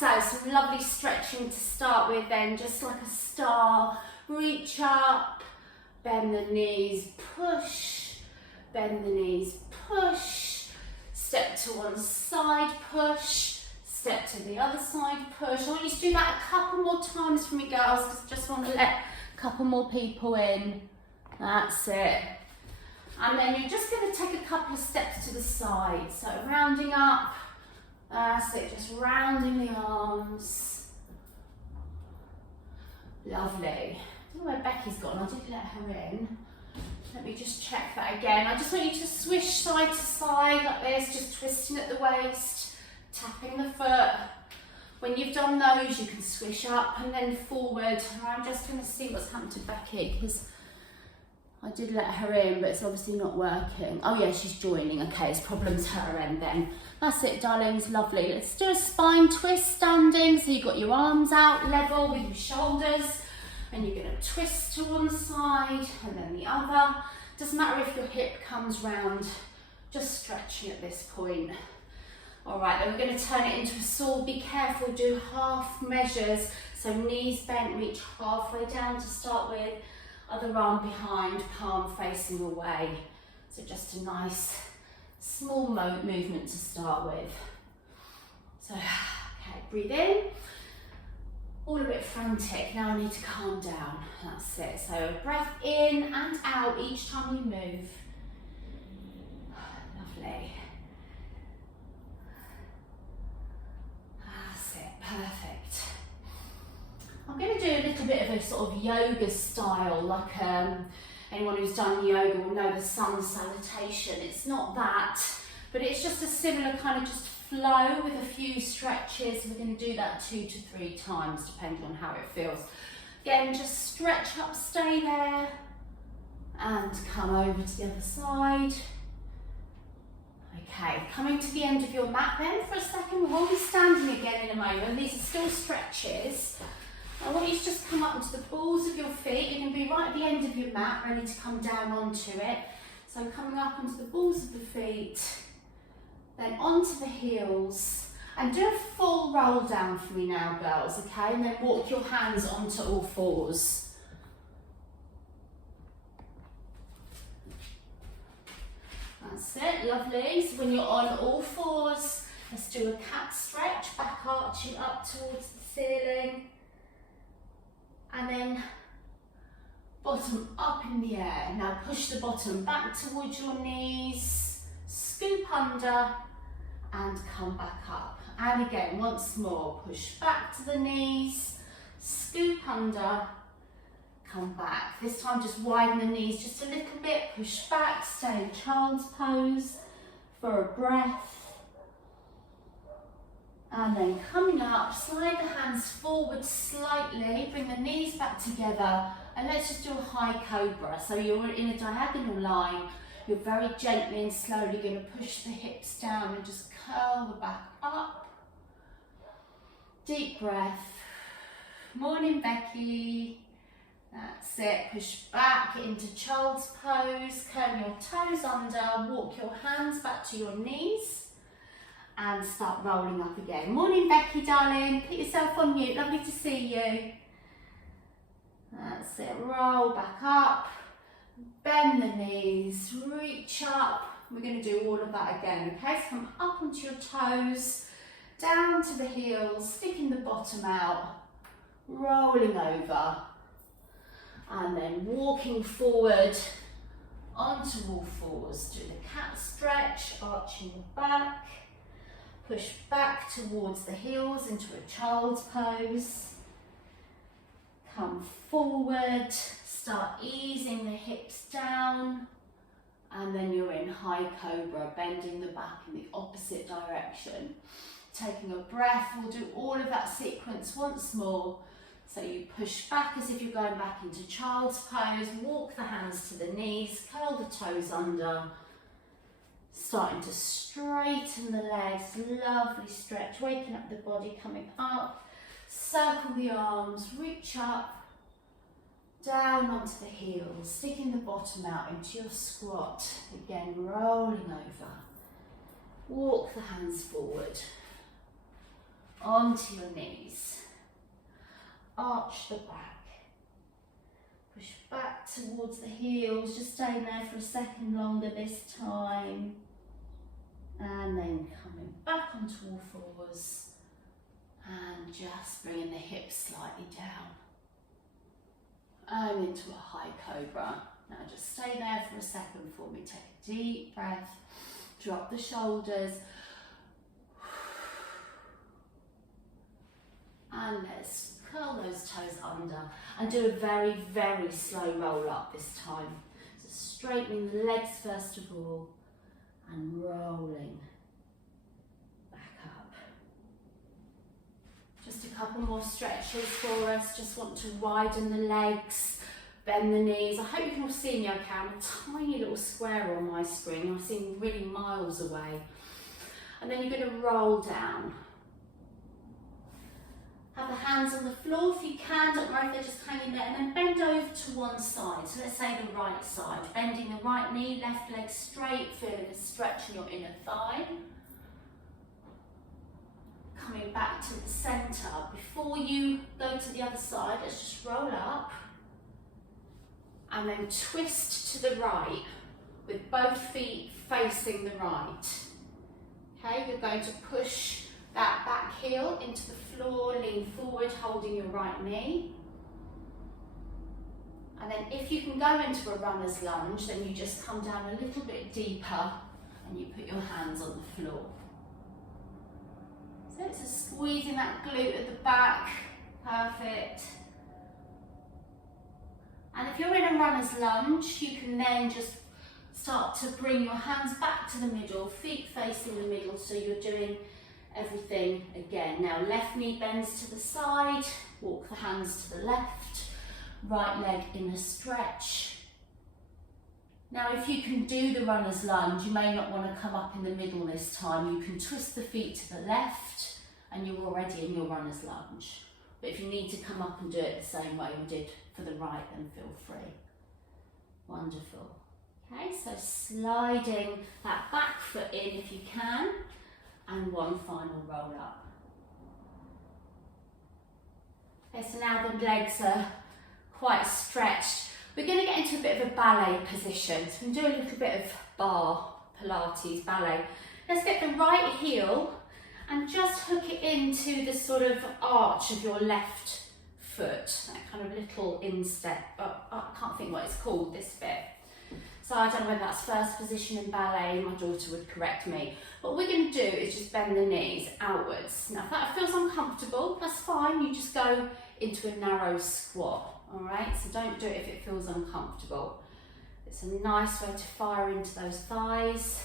so some lovely stretching to start with then, just like a star. Reach up, bend the knees, push, bend the knees, push, step to one side, push, step to the other side, push. I want you to do that a couple more times for me, girls, because I just want to let a couple more people in. That's it. And then you're just going to take a couple of steps to the side. So rounding up, that's it, just rounding the arms. Lovely. I don't know where Becky's gone, I did let her in. Let me just check that again. I just want you to swish side to side like this, just twisting at the waist, tapping the foot. When you've done those, you can swish up and then forward. I'm just going to see what's happened to Becky, because I did let her in, but it's obviously not working. Oh yeah, she's joining. Okay, it's problems her end then. That's it, darlings, lovely. Let's do a spine twist standing. So you've got your arms out level with your shoulders, and you're going to twist to one side and then the other. Doesn't matter if your hip comes round, just stretching at this point. All right, then we're going to turn it into a saw. Be careful, do half measures. So knees bent, reach halfway down to start with. Other arm behind, palm facing away. So just a nice small movement to start with. So, okay, breathe in. All a bit frantic, now I need to calm down. That's it. So breath in and out each time you move. Lovely. That's it, perfect. I'm going to do a little bit of a sort of yoga style, like anyone who's done yoga will know the sun salutation. It's not that, but it's just a similar kind of just flow with a few stretches. We're going to do that 2 to 3 times, depending on how it feels. Again, just stretch up, stay there, and come over to the other side. Okay, coming to the end of your mat then for a second. We'll be standing again in a moment. These are still stretches. I want you to just come up into the balls of your feet. You're going to be right at the end of your mat, ready to come down onto it. So coming up onto the balls of the feet, then onto the heels, and do a full roll down for me now, girls, okay? And then walk your hands onto all fours. That's it, lovely. So when you're on all fours, let's do a cat stretch, back arching up towards the ceiling. And then bottom up in the air. Now push the bottom back towards your knees, scoop under and come back up. And again, once more, push back to the knees, scoop under, come back. This time just widen the knees just a little bit, push back, stay in child's pose for a breath. And then coming up, slide the hands forward slightly, bring the knees back together, and let's just do a high cobra. So you're in a diagonal line, you're very gently and slowly going to push the hips down and just curl the back up. Deep breath. Morning, Becky. That's it, push back into child's pose, curl your toes under, walk your hands back to your knees. And start rolling up again. Morning, Becky, darling. Put yourself on mute. Lovely to see you. That's it. Roll back up. Bend the knees. Reach up. We're going to do all of that again. Okay, so come up onto your toes. Down to the heels. Sticking the bottom out. Rolling over. And then walking forward onto all fours. Do the cat stretch. Arching the back. Push back towards the heels into a child's pose. Come forward, start easing the hips down, and then you're in high cobra, bending the back in the opposite direction. Taking a breath, we'll do all of that sequence once more. So you push back as if you're going back into child's pose, walk the hands to the knees, curl the toes under. Starting to straighten the legs, lovely stretch, waking up the body, coming up, circle the arms, reach up, down onto the heels, sticking the bottom out into your squat, again rolling over, walk the hands forward, onto your knees. Arch the back. Push back towards the heels, just staying there for a second longer this time. And then coming back onto all fours and just bringing the hips slightly down. And into a high cobra. Now just stay there for a second for me. Take a deep breath, drop the shoulders. And let's curl those toes under and do a very, very slow roll up this time. So straightening the legs first of all and rolling back up. Just a couple more stretches for us. Just want to widen the legs, bend the knees. I hope you can all see me okay. I'm a tiny little square on my screen. I seem really miles away. And then you're going to roll down. Have the hands on the floor if you can, don't worry if they're just hanging there, and then bend over to one side. So let's say the right side, bending the right knee, left leg straight, feeling a stretch in your inner thigh. Coming back to the centre. Before you go to the other side, let's just roll up and then twist to the right with both feet facing the right. Okay, you're going to push that back heel into the floor, lean forward, holding your right knee. And then if you can go into a runner's lunge, then you just come down a little bit deeper and you put your hands on the floor. So it's just squeezing that glute at the back, perfect. And if you're in a runner's lunge, you can then just start to bring your hands back to the middle, feet facing the middle, so you're doing everything again. Now left knee bends to the side, walk the hands to the left, right leg in a stretch. Now if you can do the runner's lunge, you may not want to come up in the middle this time. You can twist the feet to the left and you're already in your runner's lunge. But if you need to come up and do it the same way you did for the right, then feel free. Wonderful. Okay, so sliding that back foot in if you can. And one final roll up. Okay, so now the legs are quite stretched. We're going to get into a bit of a ballet position. So we can do a little bit of bar, Pilates, ballet. Let's get the right heel and just hook it into the sort of arch of your left foot. That kind of little instep. I can't think what it's called, this bit. So I don't know whether that's first position in ballet, my daughter would correct me. What we're going to do is just bend the knees outwards. Now if that feels uncomfortable, that's fine, you just go into a narrow squat, all right? So don't do it if it feels uncomfortable. It's a nice way to fire into those thighs.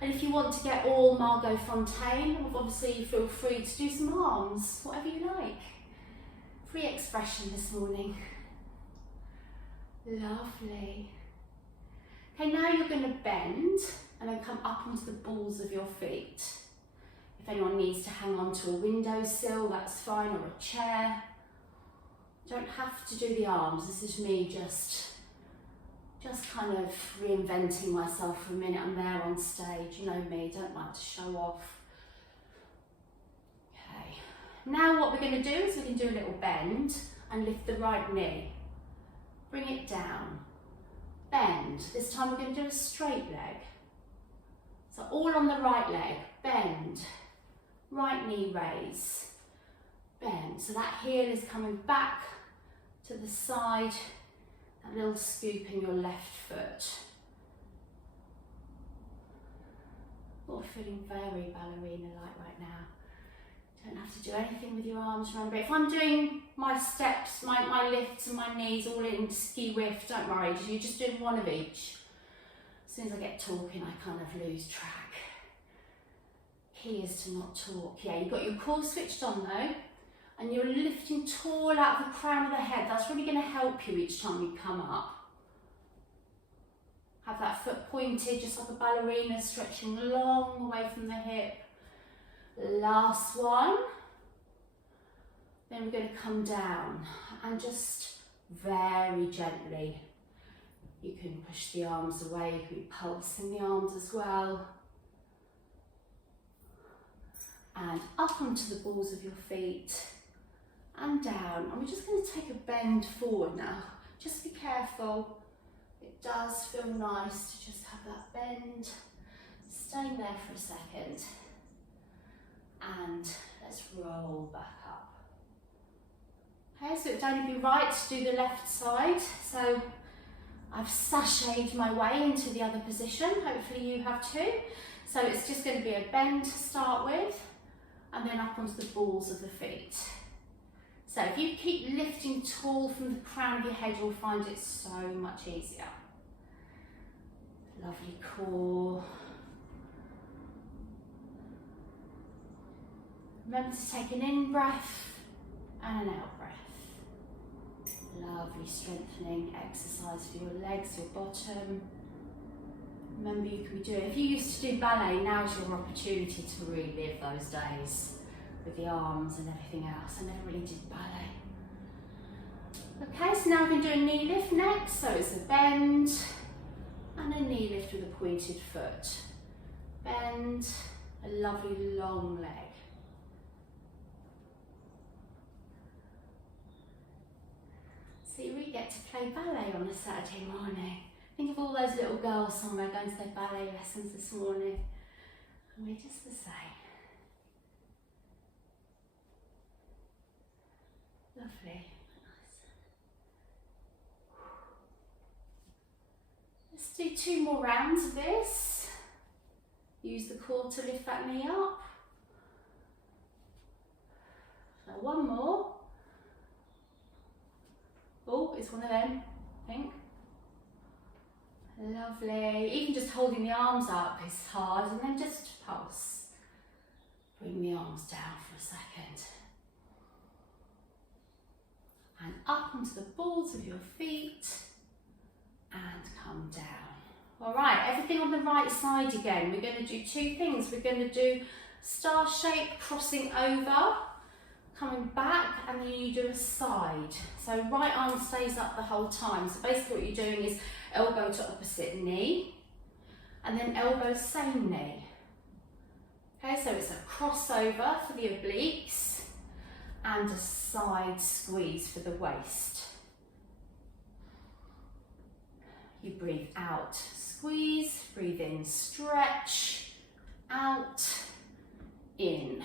And if you want to get all Margot Fontaine, obviously feel free to do some arms, whatever you like. Free expression this morning. Lovely. Okay, now you're going to bend and then come up onto the balls of your feet. If anyone needs to hang on to a windowsill, that's fine, or a chair. Don't have to do the arms. This is me just kind of reinventing myself for a minute. I'm there on stage, you know me, don't like to show off. Okay, now what we're going to do is we're going to do a little bend and lift the right knee. Bring it down. Bend. This time we're going to do a straight leg. So all on the right leg, bend, right knee raise, bend. So that heel is coming back to the side, that little scoop in your left foot. Oh, feeling very ballerina-like right now. Don't have to do anything with your arms, remember. If I'm doing my steps, my lifts and my knees all in ski whiff, don't worry, you're just doing one of each. As soon as I get talking, I kind of lose track. Key is to not talk. Yeah, you've got your core switched on though, and you're lifting tall out of the crown of the head. That's really going to help you each time you come up. Have that foot pointed, just like a ballerina, stretching long away from the hip. Last one. Then we're going to come down and just very gently, you can push the arms away, you can be pulsing the arms as well. and up onto the balls of your feet and down. And we're just going to take a bend forward now. Just be careful. It does feel nice to just have that bend. Staying there for a second. And let's roll back up. Okay, so it would only be right to do the left side. So I've sashayed my way into the other position. Hopefully you have too. So it's just going to be a bend to start with, and then up onto the balls of the feet. So if you keep lifting tall from the crown of your head, you'll find it so much easier. Lovely core. Remember to take an in breath and an out breath. Lovely strengthening exercise for your legs, your bottom. Remember, you can be doing, if you used to do ballet, now's your opportunity to relive those days with the arms and everything else. I never really did ballet. Okay, so now we're going to do a knee lift next. So it's a bend and a knee lift with a pointed foot. Bend, a lovely long leg. See, we get to play ballet on a Saturday morning. Think of all those little girls somewhere going to their ballet lessons this morning. And we're just the same. Lovely. Let's do 2 more rounds of this. Use the core to lift that knee up. So 1 more. Oh, it's one of them, I think. Lovely. Even just holding the arms up is hard, and then just pulse. Bring the arms down for a second. And up onto the balls of your feet and come down. All right, everything on the right side again. We're going to do 2 things. We're going to do star shape, crossing over, coming back, and then you do a side. So right arm stays up the whole time. So basically what you're doing is elbow to opposite knee, and then elbow same knee. Okay, so it's a crossover for the obliques and a side squeeze for the waist. You breathe out, squeeze, breathe in, stretch, out, in.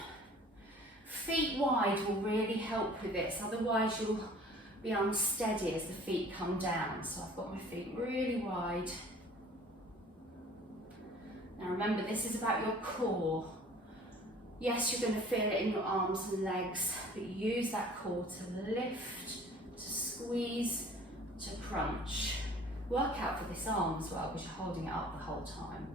Feet wide will really help with this, otherwise you'll be unsteady as the feet come down. So I've got my feet really wide. Now remember, this is about your core. Yes, you're going to feel it in your arms and legs, but use that core to lift, to squeeze, to crunch. Work out for this arm as well, because you're holding it up the whole time.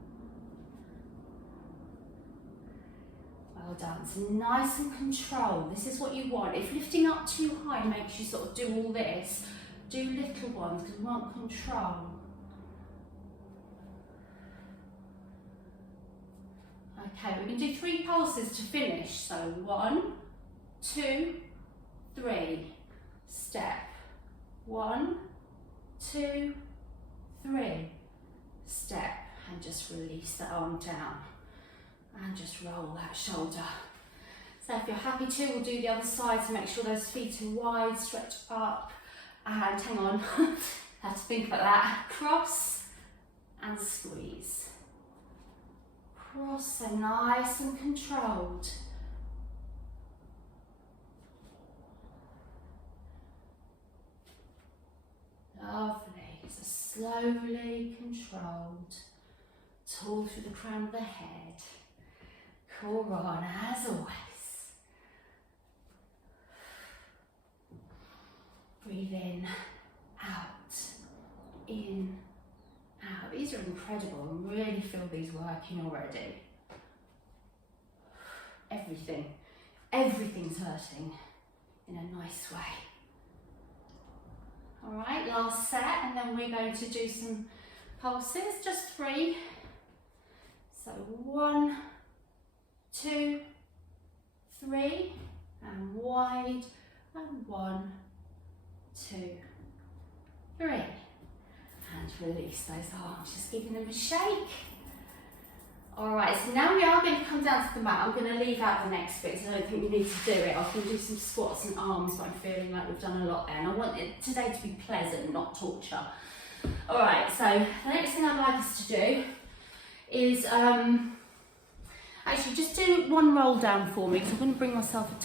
Well done. So nice and controlled. This is what you want. If lifting up too high makes you sort of do all this, do little ones, because we want control. Okay, we're going to do 3 pulses to finish. So 1, 2, 3. Step. 1, 2, 3. Step. And just release the arm down. And just roll that shoulder. So if you're happy to, we'll do the other side to make sure those feet are wide, stretch up, and hang on, have to think about that. Cross and squeeze. Cross, so nice and controlled. Lovely, so slowly controlled, tall through the crown of the head. Core on as always. Breathe in, out, in, out. These are incredible. I really feel these working already. Everything's hurting in a nice way. All right, last set, and then we're going to do some pulses, just 3. So 1, 2, 3, and wide, and 1, 2, 3. And release those arms, just giving them a shake. Alright, so now we are going to come down to the mat. I'm going to leave out the next bit because I don't think we need to do it. I can do some squats and arms, but I'm feeling like we've done a lot there. And I want it today to be pleasant, not torture. Alright, so the next thing I'd like us to do is actually just do one roll down for me because I'm going to bring myself a